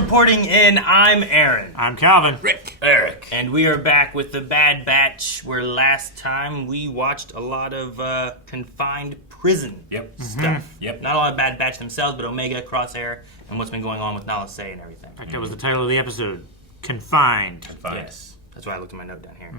reporting in. I'm Aaron. I'm Calvin. Rick. Eric. And we are back with the Bad Batch, where last time we watched a lot of confined prison stuff. Yep. Not a lot of Bad Batch themselves, but Omega, Crosshair, and what's been going on with Nala Se and everything. In fact, that was the title of the episode. Confined. Yes. That's why I looked at my note down here.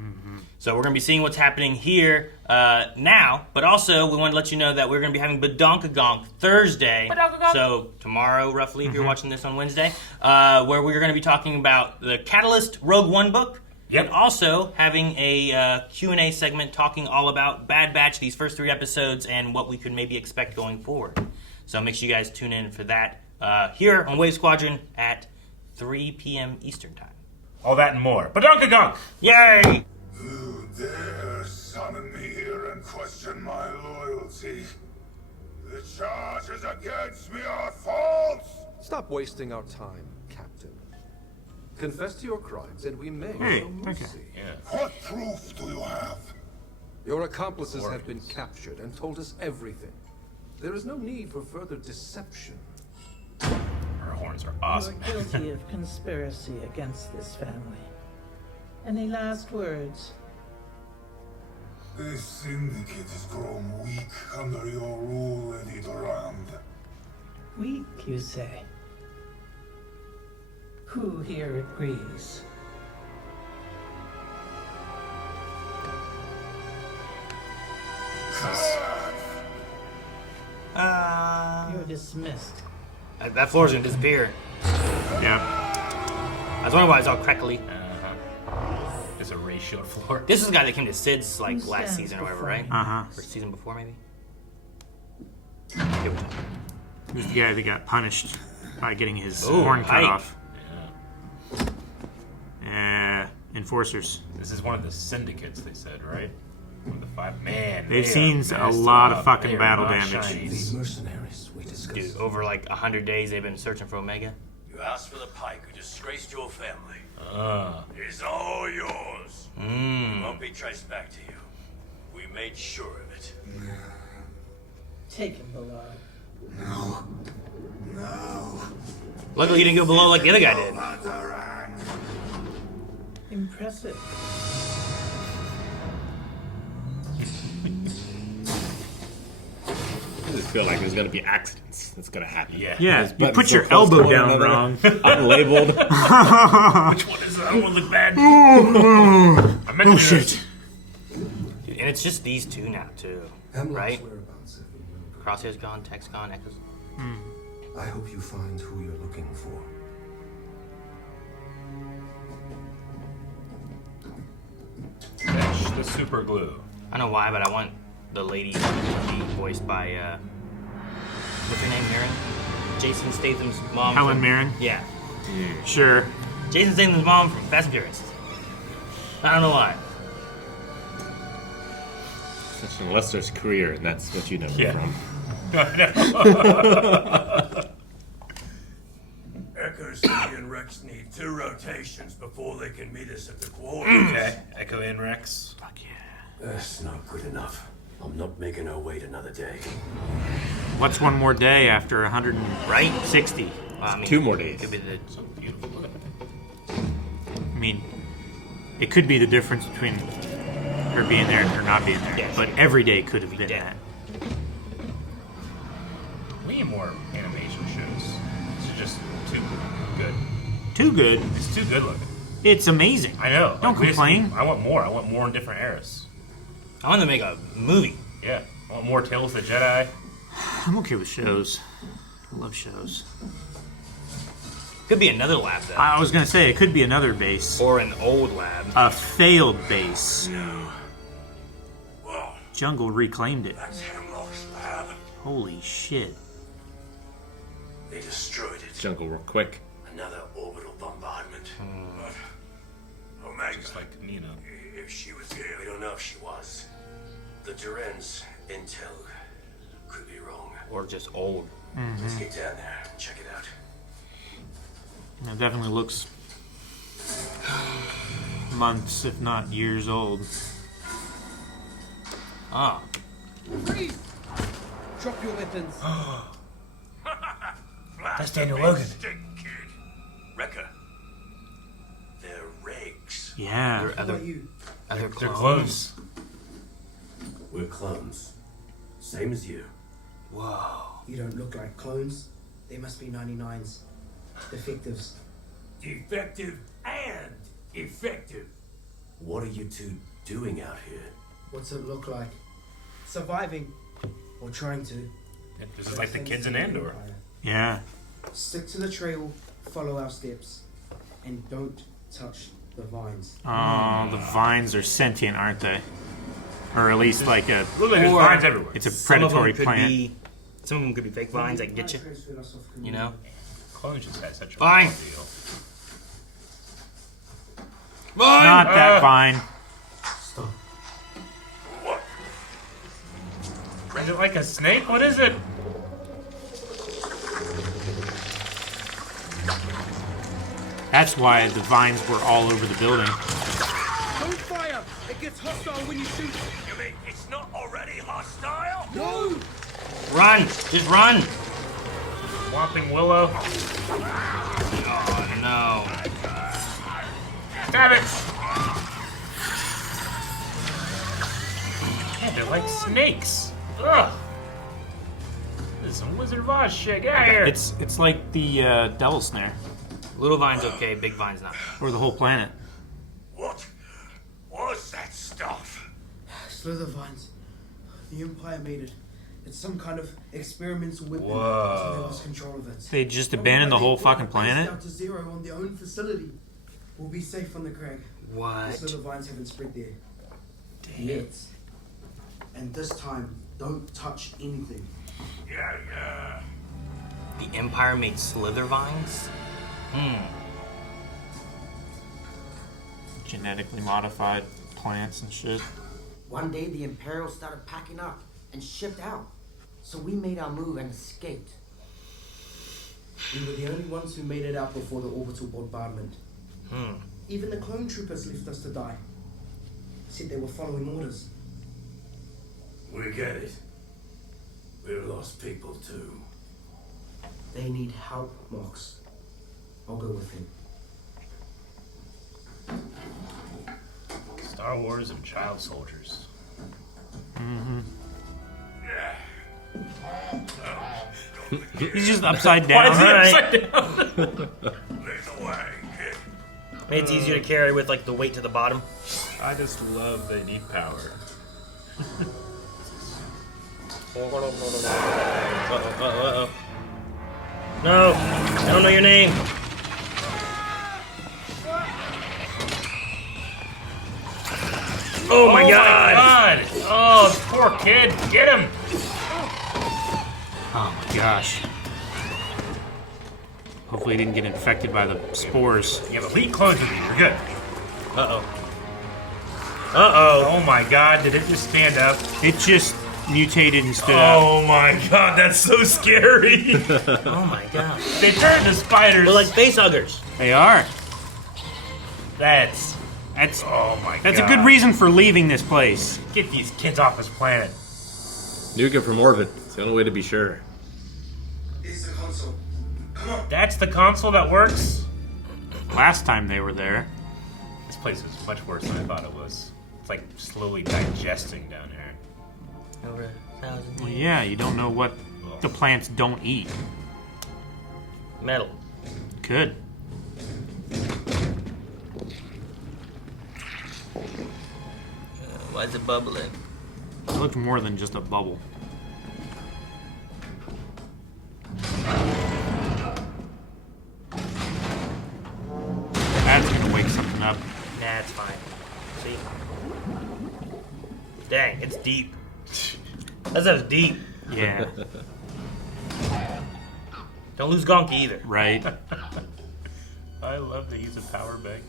So we're going to be seeing what's happening here now, but also we want to let you know that we're going to be having Gonk Thursday. So tomorrow, roughly, if you're watching this on Wednesday, where we're going to be talking about the Catalyst Rogue One book. Yep. And also having a Q&A segment talking all about Bad Batch, these first 3 episodes, and what we could maybe expect going forward. So make sure you guys tune in for that here on Wave Squadron at 3 p.m. Eastern Time. All that and more. Gonk! Yay! Who dare summon me here and question my loyalty? The charges against me are false! Stop wasting our time, Captain. Confess to your crimes, and we may Hey, show mercy. What proof do you have? Your accomplices have been captured and told us everything. There is no need for further deception. Our horns are awesome. You're guilty of conspiracy against this family. Any last words? The Syndicate has grown weak under your rule, Lady Durand. Weak, you say? Who here agrees? You're dismissed. That floor's going to disappear. Yeah. I was wondering why it's all crackly. It's a ratio floor. This is the guy that came to Sid's Who last stands season or whatever, before right? me? Or season before, maybe? Okay, we'll talk. He was the guy that got punished by getting his Ooh, horn cut height. off. Enforcers. This is one of the syndicates, they said, right? One of the 5. Man, They've they seen are a messed lot of up. fucking They are battle not damage. shiny. These mercenaries we discussed. Dude, over like 100 days they've been searching for Omega. You asked for the pike who disgraced your family. He's all yours. Won't be traced back to you. We made sure of it. Take him below. Luckily he didn't go below like the other guy did. Impressive. I just feel like there's gonna be accidents that's gonna happen. Yeah. Yeah, Those you buttons put so your close to elbow one down another. wrong. Unlabeled. Which one is it? I don't want to look bad. I meant to do shit. Dude, and it's just these two now, too. Hemlock's Right? whereabouts have been moved. Crosshair's gone, Tech's gone, Echo's... I hope you find who you're looking for. Fetch the super glue. I don't know why, but I want the lady to be voiced by, what's her name, Mirren? Jason Statham's mom. Helen from- Mirren? Yeah. Sure. Jason Statham's mom from Fast and Furious. I don't know why. Such an illustrious career, and that's what you know me Yeah. from. Echo City and Rex need 2 rotations before they can meet us at the quarters. Okay. Echo and Rex. Fuck yeah. That's not good enough. I'm not making her wait another day. What's one more day after 160? Right? Well, I mean, 2 more days. Could be the... So beautiful. Look at that. I mean, it could be the difference between her being there and her not being there. Yeah, but sure. every day could have been dead. that. We need more animation shows. This is just too good. Too good. It's too good looking. It's amazing. I know. Don't Like, we just complain. need- I want more. I want more in different eras. I want to make a movie. Yeah. I want more Tales of the Jedi. I'm okay with shows. I love shows. Could be another lab, though. I was gonna say it could be another base. Or an old lab. A failed base. Well, Jungle reclaimed it. that's Hemlock's lab. Holy shit. They destroyed it. Jungle real quick. Another orbital bombardment. But Omega, Just like Nina. if she was here, we don't know if she was. The Duran's intel could be wrong. Or just old. Let's get down there and check it out. It definitely looks months, if not years old. Ah. Freeze! Drop your weapons. That's Daniel Logan. Stick, kid. Wrecker. They're regs. Yeah. They're other They're clones. clones. We're clones. Same as you. Whoa. You don't look like clones. They must be 99s. Defectives. Defective and effective. What are you two doing out here? What's it look like? Surviving. Or trying to. This is like the kids in Andor. Yeah. Stick to the trail, follow our steps, and don't touch the vines. Oh, the vines are sentient, aren't they? Or at least like a. Look, there's Or- vines everywhere. It's a Some of them predatory could plant. be. Some of them could be fake vines that can get you. You know. Clones just had such a Fine. big deal. Not that vine. What? Is it like a snake? What is it? That's why the vines were all over the building. Don't fire! It gets hostile when you shoot. You mean it's not already hostile? No! Run! Just run! Whomping Willow. Oh no. Stab it! Man, they're like snakes. Ugh. This is some Wizard of Oz shit. Get out of here. It's like the devil snare, Little vine's okay, big vine's not. or the whole planet. What was that stuff? Slither Vines. The Empire made it. It's some kind of experimental weapon. Whoa. So they lost control of it. They just abandoned the whole fucking Based planet. Down to zero on their own facility. We'll be safe on the crag. The What? Slither Vines haven't spread there. Yet. And this time, don't touch anything. Yeah. The Empire made Slither Vines? Genetically modified plants and shit. One day the Imperials started packing up and shipped out. So we made our move and escaped. We were the only ones who made it out before the orbital bombardment. Even the clone troopers left us to die. Said they were following orders. We get it. We've lost people too. They need help, Mox. I'll go with him. Star Wars and child soldiers. He's just upside down. Why is he upside down? Lead the way, kid. Maybe it's easier to carry with like the weight to the bottom. I just love they need power. Uh-oh. No! I don't know your name! Oh my god! Oh, poor kid. Get him! Oh my gosh. Hopefully he didn't get infected by the spores. You have elite clones with you. You're good. Uh-oh. Uh-oh. Oh my god, did it just stand up? It just mutated and stood up. Oh my god, that's so scary. Oh my god. They turned into spiders. They're like face huggers. They are. That's oh my god. That's a good reason for leaving this place. Get these kids off this planet. Nuke it from orbit. It's the only way to be sure. Here's the console. Come on. That's the console that works? Last time they were there. This place is much worse than I thought it was. It's like slowly digesting down here. Over 1,000 Well, years. yeah, you don't know what the plants don't eat. Metal. Good. Why is it bubbling? It looked more than just a bubble. That's gonna wake something up. Nah, it's fine. See? Dang, it's deep. That stuff's deep. Yeah. Don't lose Gonk either. Right. I love to use a power bank.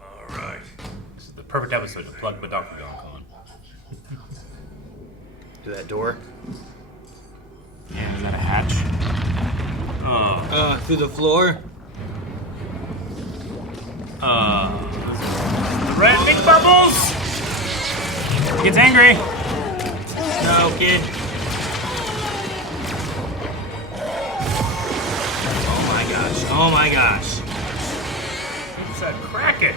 Alright. This is the perfect episode to plug Gonk on. Do that door. Yeah, is that a hatch? Through the floor. Red big bubbles! He gets angry. No, kid. Oh my gosh. It's a kraken.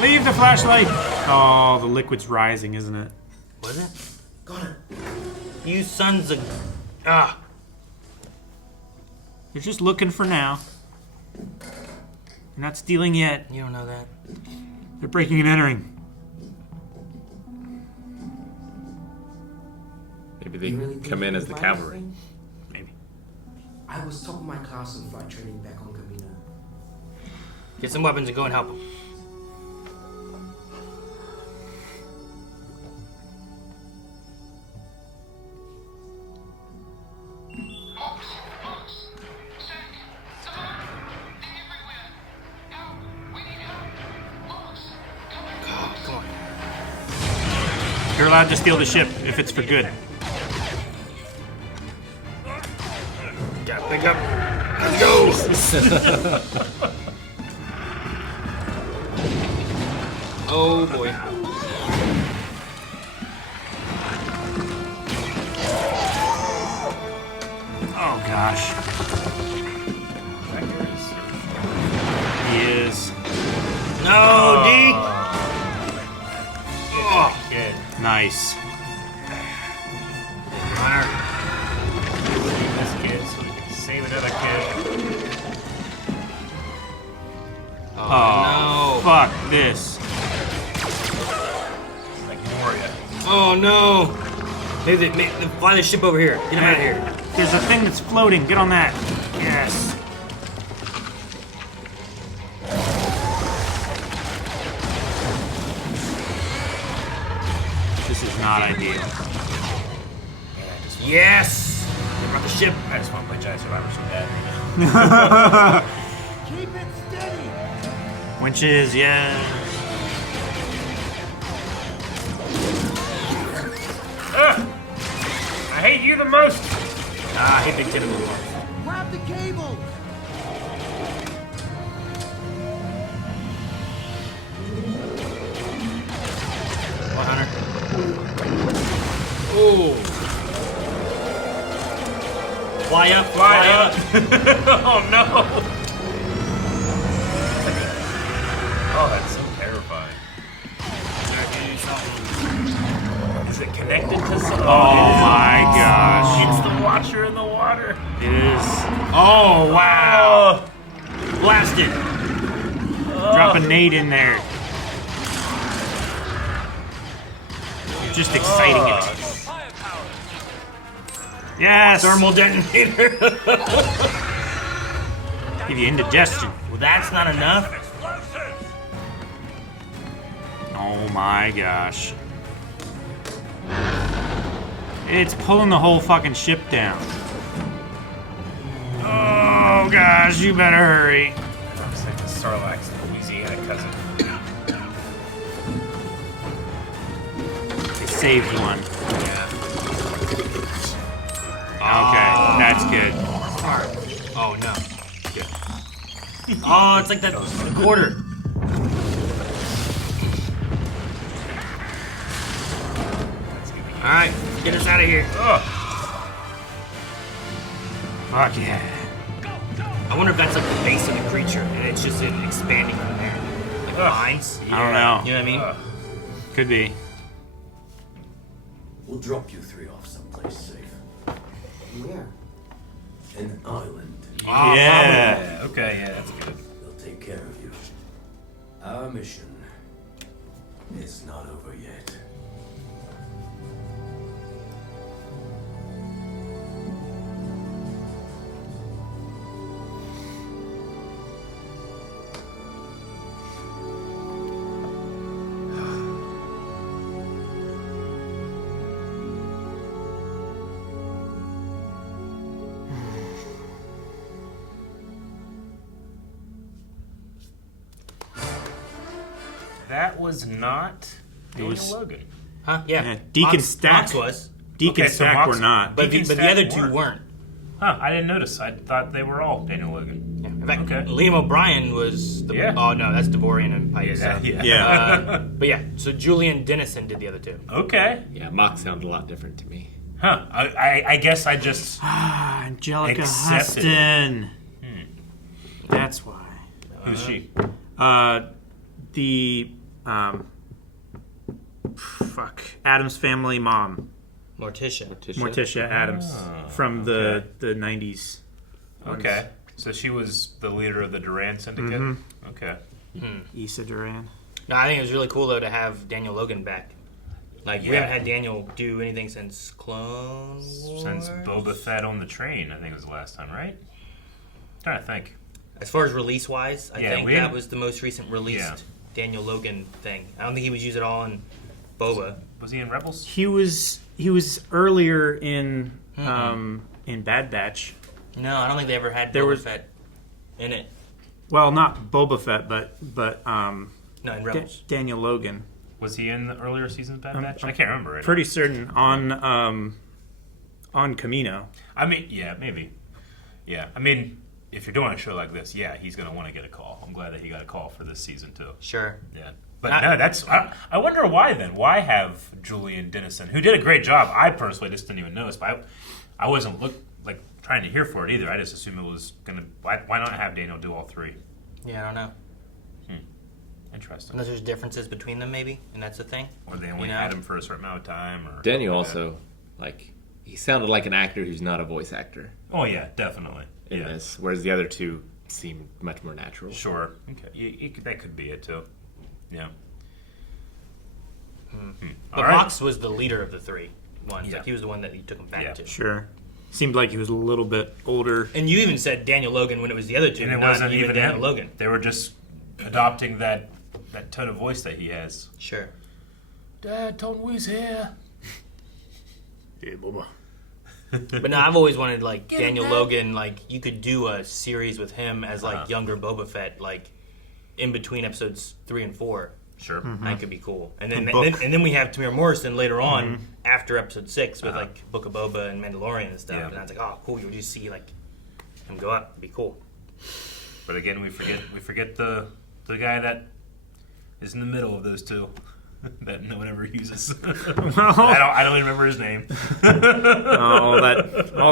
Leave the flashlight. Oh, the liquid's rising, isn't it? Was it? Got it. You sons of... Ah. They're just looking for now. They're not stealing yet. You don't know that. They're breaking and entering. Maybe they come in as the cavalry. Maybe. I was top of my class in flight training back on Camino. Get some weapons and go and help them. You're allowed to steal the ship if it's for good. Yeah, pick up. Let's go. Oh boy. Oh gosh. He is. No, D. Oh. Good. Nice. Save this kid so we can save another kid. Oh, no. Fuck this. Ignore ya. Oh no. Maybe they fly the ship over here. Get him out of here. There's a thing that's floating. Get on that. Yes. This is not ideal. Yes. They brought the ship. I just want to play Giant Survivor so bad right now. Keep it steady. Winches, yeah. I hate you the most. Ah, I hate Big Tentacle. Grab the cable. What, Hunter? Oh. Fly up, fly up. Oh no. Oh, that's so terrifying. Is it connected to something? Oh my gosh. It's the Watcher in the water. It is. Oh, wow. Blasted. Drop a nade in there. You're just exciting it. Yes! Thermal detonator. Give you indigestion. Well, that's not enough. Oh my gosh. It's pulling the whole fucking ship down. Oh gosh, you better hurry. Looks like the Sarlacc's Louisiana cousin. They saved one. Okay, that's good. Oh, no. Good. Oh, it's like that quarter. Alright, get us out of here. Fuck yeah. I wonder if that's like the base of the creature and it's just expanding from there. Like vines. I don't know. You know what I mean? Could be. We'll drop you three off someplace safe. Where? An island. Oh, Yeah. Okay, yeah, that's good. They'll take care of you. Our mission is not over yet. That was not Daniel was- Logan. Huh? Yeah. Yeah, Deacon Mox Stack was. Deacon Okay, so Stack Mox- were not. But the Deacon other Stack two weren't. Huh, I didn't notice. I thought they were all Daniel Logan. Yeah. In fact, Okay. Liam O'Brien was the. Yeah. Oh, no, that's Devorian and Pike. so. Yeah. But yeah, so Julian Dennison did the other two. Okay. Yeah, Mock sounded a lot different to me. Huh. I guess I just... Angelica Accepted. Huston. That's why. Who's she? The Adams family mom. Morticia Adams from the 90s. Okay. So she was the leader of the Duran Syndicate? Mm-hmm. Okay. Issa Duran. No, I think it was really cool, though, to have Daniel Logan back. Like, we haven't had Daniel do anything since Clone Wars? Since Boba Fett on the train, I think it was the last time, right? I'm trying to think. As far as release-wise, I think that was the most recent released Yeah. Daniel Logan thing. I don't think he was used at all in Boba. Was he in Rebels? He was earlier in Bad Batch. No, I don't think they ever had Boba Fett in it. Well, not Boba Fett, but no, in Rebels. Daniel Logan. Was he in the earlier seasons of Bad Batch? I can't remember. Pretty certain on Camino. I mean, yeah, maybe. Yeah, I mean, if you're doing a show like this, yeah, he's going to want to get a call. I'm glad that he got a call for this season, too. Sure. Yeah. But no, that's... I wonder why, then. Why have Julian Dennison, who did a great job. I personally just didn't even notice, but I wasn't trying to hear for it either. I just assumed it was going to... Why not have Daniel do all three? Yeah, I don't know. Interesting. Unless there's differences between them, maybe, and that's the thing. Or they only had him for a certain amount of time. Or Daniel also, he sounded like an actor who's not a voice actor. Oh, yeah, definitely. In this, whereas the other two seem much more natural. Sure. Okay. That could be it, too. Yeah. But Mox was the leader of the three ones. Like, he was the one that you took him back to. Sure. Seemed like he was a little bit older. And you even said Daniel Logan when it was the other two. And it not wasn't even Daniel him. Logan. They were just adopting that tone of voice that he has. Sure. Dad, Tone Wee's here. Yeah, Boba. But no, I've always wanted, Daniel Logan, you could do a series with him as, younger Boba Fett, in between episodes 3 and 4. Sure. That could be cool. And then we have Tamir Morrison later on, after episode 6, with, Book of Boba and Mandalorian and stuff. Yeah. And I was like, oh, cool, you'll just see, him go up. It'd be cool. But again, we forget the guy that is in the middle of those two. That no one ever uses. I don't even remember his name. all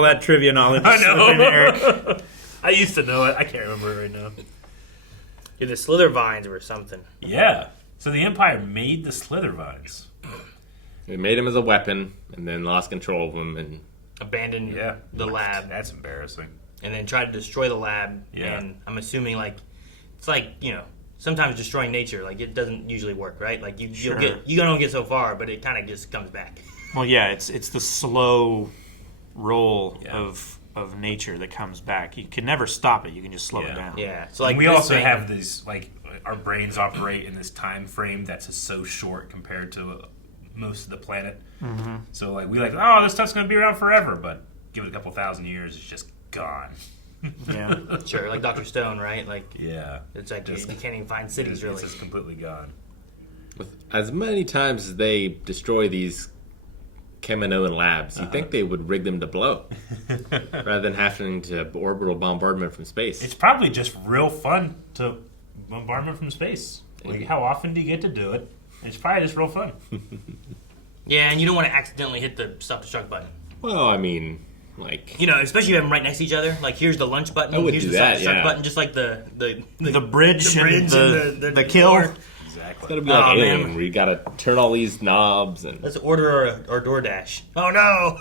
that trivia knowledge. I know. Eric. I used to know it. I can't remember it right now. Yeah, the Slither Vines or something. Yeah. So the Empire made the Slither Vines. They made them as a weapon, and then lost control of them, and abandoned the lab. That's embarrassing. And then tried to destroy the lab. Yeah. And I'm assuming it's sometimes destroying nature, it doesn't usually work, right? You don't get so far, but it kind of just comes back. Well, yeah, it's the slow roll of nature that comes back. You can never stop it. You can just slow it down. Yeah. So we also have these our brains operate in this time frame that's just so short compared to most of the planet. Mm-hmm. So this stuff's going to be around forever, but give it a couple thousand years, it's just gone. Yeah. Sure, like Dr. Stone, right? Yeah. It's you can't even find cities, really. It's just completely gone. With as many times as they destroy these Kaminoan labs, you think they would rig them to blow rather than having to orbital bombardment from space. It's probably just real fun to bombardment from space. How often do you get to do it? It's probably just real fun. Yeah, and you don't want to accidentally hit the self-destruct button. Well, I mean... especially if you have them right next to each other. Here's the lunch button. I would here's do the that, self-destruct button. Just like the bridge and the kill. Exactly. It's got to be like Alien, where you got to turn all these knobs and... Let's order our DoorDash. Oh, no!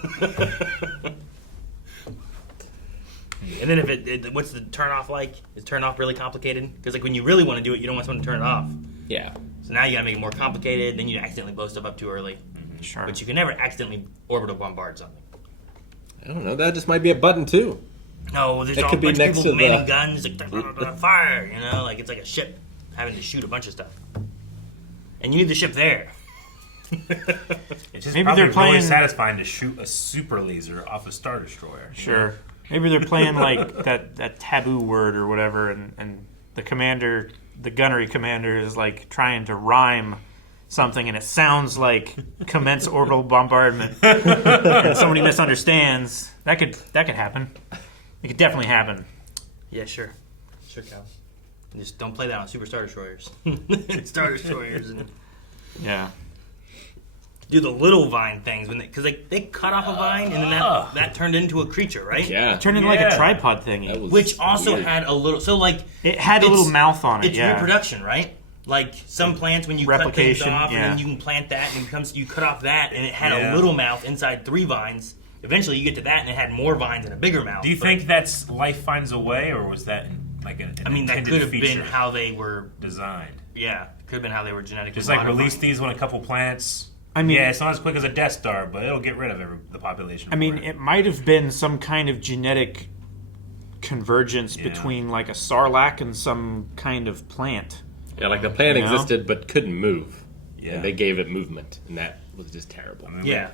And then if what's the turn off like? Is turn off really complicated? Because when you really want to do it, you don't want someone to turn it off. Yeah. So now you got to make it more complicated. Then you accidentally blow stuff up too early. Sure. But you can never accidentally orbital bombard something. I don't know. That just might be a button too. No, there's it all could a be bunch next of people to manning guns, fire. It's like a ship having to shoot a bunch of stuff, and you need the ship there. It's just maybe probably they're playing really satisfying to shoot a super laser off a Star Destroyer. Sure. Maybe they're playing that taboo word or whatever, and the commander, the gunnery commander, is trying to rhyme something, and it sounds like commence orbital bombardment, and somebody misunderstands. That could happen. It could definitely happen. Yeah, sure, Cal. Just don't play that on Super Star Destroyers. Star Destroyers and yeah. do the little vine things when because they cut off a vine and then that turned into a creature, right? Yeah. It turned into like a tripod thingy. Which also had a little, so like it had a little mouth on it. It's reproduction, right? Like some plants, when you cut things off, and then you can plant that, and it becomes you cut off that, and it had a little mouth inside 3 vines. Eventually, you get to that, and it had more vines and a bigger mouth. Do you think that's life finds a way, or was that like an I mean, that could have been how they were designed. Yeah, could have been how they were genetically just like modified. release these on a couple plants. I mean, yeah, it's not as quick as a Death Star, but it'll get rid of the population. I mean, it might have been some kind of genetic convergence between like a sarlacc and some kind of plant. Yeah, like the plant You know? existed but couldn't move. Yeah. And they gave it movement, and that was just terrible. I mean,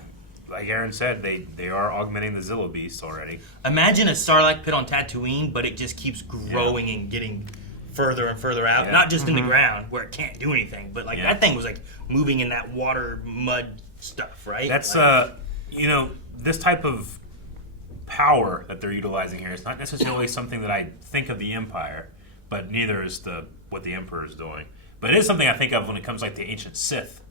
like Aaron said, they are augmenting the Zilla Beast already. Imagine a Sarlacc pit on Tatooine, but it just keeps growing and getting further and further out. Yeah. Not just in the ground where it can't do anything, but like that thing was like moving in that water, mud stuff, right? That's like, this type of power that they're utilizing here is not necessarily something that I think of the Empire, but neither is what the Emperor is doing. But it is something I think of when it comes like the ancient Sith.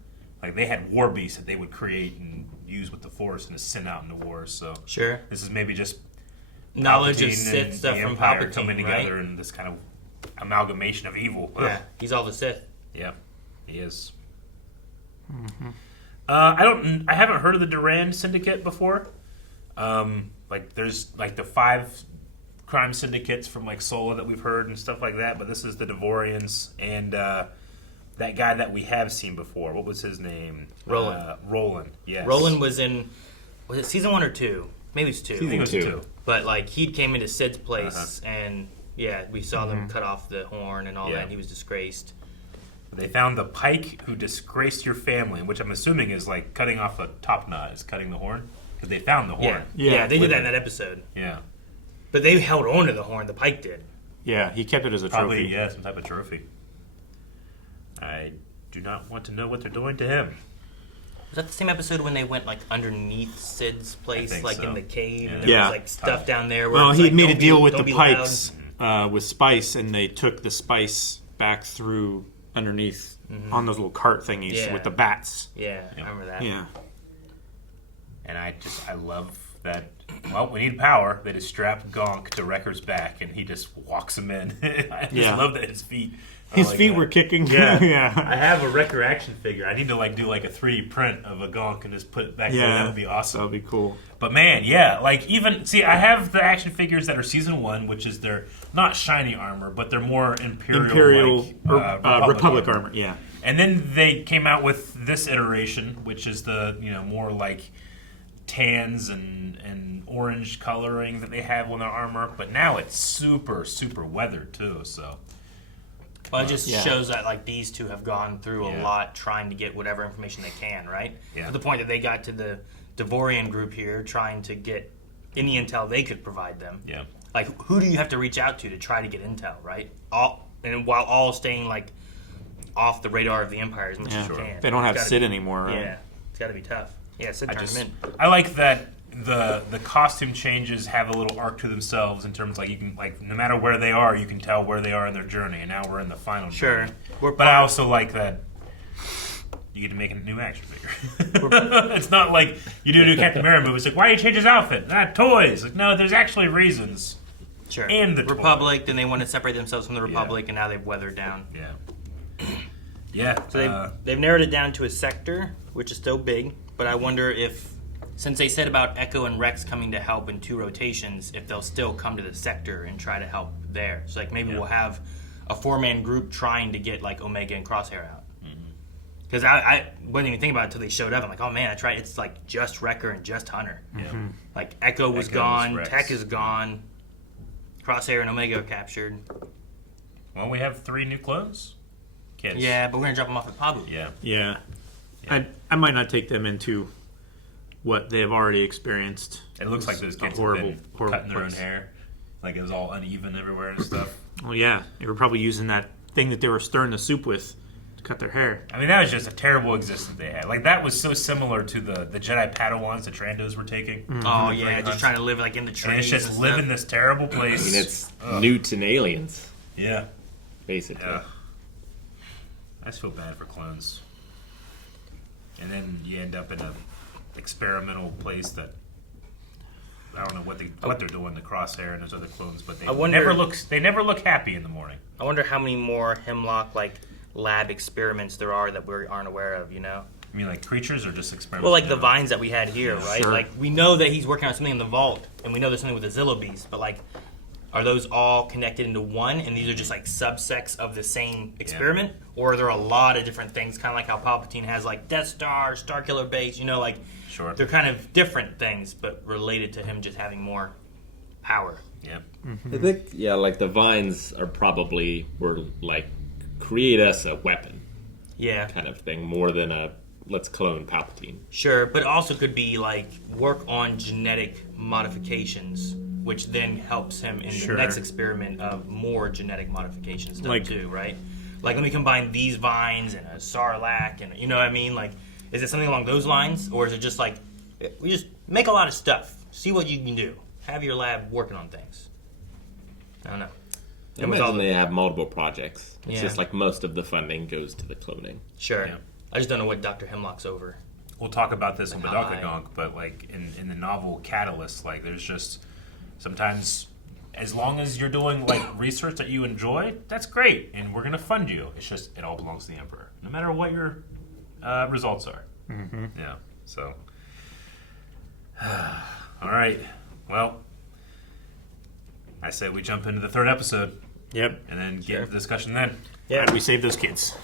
Like they had war beasts that they would create and use with the Force and to send out into wars. So sure, this is maybe just knowledge of Palpatine Sith and stuff the from Empire Palpatine, coming together right? in this kind of amalgamation of evil. Yeah, he's all the Sith. Yeah, he is. I haven't heard of the Durand Syndicate before. Like there's like the 5 crime syndicates from like Sola that we've heard and stuff like that, but this is the Devorians and that guy that we have seen before. What was his name? Roland. Roland. Yes. Roland was in it season 1 or 2? Maybe it's 2. I think it was 2. But like he came into Sid's place and we saw them cut off the horn and all that. And he was disgraced. They found the pike who disgraced your family, which I'm assuming is like cutting off the top knot, is cutting the horn because they found the horn. Yeah, they did that in that episode. Yeah. But they held on to the horn. The pike did. Yeah, he kept it as a Probably, trophy. yeah, some type of trophy. I do not want to know what they're doing to him. Was that the same episode when they went like underneath Sid's place, like in the cave, and there Yeah. was like stuff down there? Where Well, it's he like, had made a don't deal be- with don't the be loud. pikes with spice, and they took the spice back through underneath on those little cart thingies Yeah. with the bats. Yeah, I remember that. Yeah. And I love that. Well, we need power. They just strap Gonk to Wrecker's back, and he just walks him in. I just love that his feet. His feet were kicking. Yeah, Yeah. I have a Wrecker action figure. I need to like do like a 3D print of a Gonk and just put it back there. That would be awesome. That would be cool. But man, yeah, like even I have the action figures that are season 1, which is their not shiny armor, but they're more Imperial Republic armor. Yeah. And then they came out with this iteration, which is the more like tans and orange coloring that they have on their armor. But now it's super weathered too. So. Well, it just shows that like these two have gone through a lot trying to get whatever information they can, right? Yeah. To the point that they got to the Devorian group here trying to get any intel they could provide them. Yeah. Like, who do you have to reach out to try to get intel, right? While all staying like off the radar of the Empire as much as you can. They don't have It's Sid gotta anymore. Right? Yeah, it's got to be tough. Yeah, Sid turned him in. I like that the costume changes have a little arc to themselves in terms like you can like no matter where they are, you can tell where they are in their journey, and now we're in the final journey. But I also like that you get to make a new action figure. It's not like you do a new Captain America movie. It's like, why do you change his outfit? Toys. Like, no, there's actually reasons. Sure. And the Republic, then they want to separate themselves from the Republic, and now they've weathered down. Yeah. Yeah. So they've narrowed it down to a sector, which is still big, but I wonder if, since they said about Echo and Rex coming to help in 2 rotations, if they'll still come to the sector and try to help there. So like maybe we'll have a 4-man group trying to get like Omega and Crosshair out. Because I wasn't even thinking about it until they showed up. I'm like, oh man, that's right. It's like just Wrecker and just Hunter. Yeah. Like Echo was gone, Tech is gone, Crosshair and Omega are captured. Well, we have 3 new clones. Kids. Yeah, but we're gonna drop them off at Pabu. Yeah. I might not take them into what they have already experienced. It looks like those kids have been cutting their own hair. Like it was all uneven everywhere and stuff. Well, yeah. They were probably using that thing that they were stirring the soup with to cut their hair. I mean, that was just a terrible existence they had. Like, that was so similar to the Jedi Padawans the Trandos were taking. Oh, yeah, just trying to live, like, in the trees. And it's just live in this terrible place. I mean, it's newts and aliens. Yeah. Basically. Yeah. I just feel bad for clones. and then you end up in a experimental place that I don't know what they're doing, the Crosshair and those other clones, but they never look happy in the morning. I wonder how many more Hemlock lab experiments there are that we aren't aware of. You mean like creatures or just experiments? Well, like the vines that we had here, right? Sure. Like we know that he's working on something in the vault, and we know there's something with the Zillo Beast, but are those all connected into one, and these are just subsects of the same experiment? Or are there a lot of different things, kind of like how Palpatine has Death Star, Starkiller Base, Sure. They're kind of different things, but related to him just having more power. Yep. I think, the vines are were create us a weapon. Yeah. Kind of thing, more than a let's clone Palpatine. Sure, but it also could be work on genetic modifications, which then helps him in the next experiment of more genetic modifications too, right? Let me combine these vines and a Sarlacc, and you know what I mean? Is it something along those lines, or is it just we just make a lot of stuff, see what you can do, have your lab working on things? I don't know. I imagine they have multiple projects. It's just most of the funding goes to the cloning. Sure. Yeah. I just don't know what Dr. Hemlock's over. We'll talk about this in Badaka Gonk, but in the novel Catalyst, there's just sometimes, as long as you're doing research that you enjoy, that's great, and we're gonna fund you. It's just it all belongs to the Emperor, no matter what your results are. Mm-hmm. Yeah. So, all right. Well, I say we jump into the third episode. Yep. And then get into the discussion then. Yeah. How do we save those kids?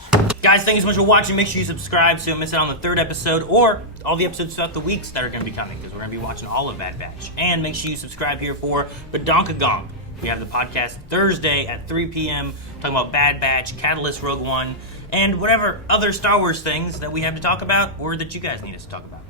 Guys, thank you so much for watching. Make sure you subscribe so you don't miss out on the third episode or all the episodes throughout the weeks that are going to be coming, because we're going to be watching all of Bad Batch. And make sure you subscribe here for Badonka Gonk. We have the podcast Thursday at 3 p.m. talking about Bad Batch, Catalyst, Rogue One, and whatever other Star Wars things that we have to talk about or that you guys need us to talk about.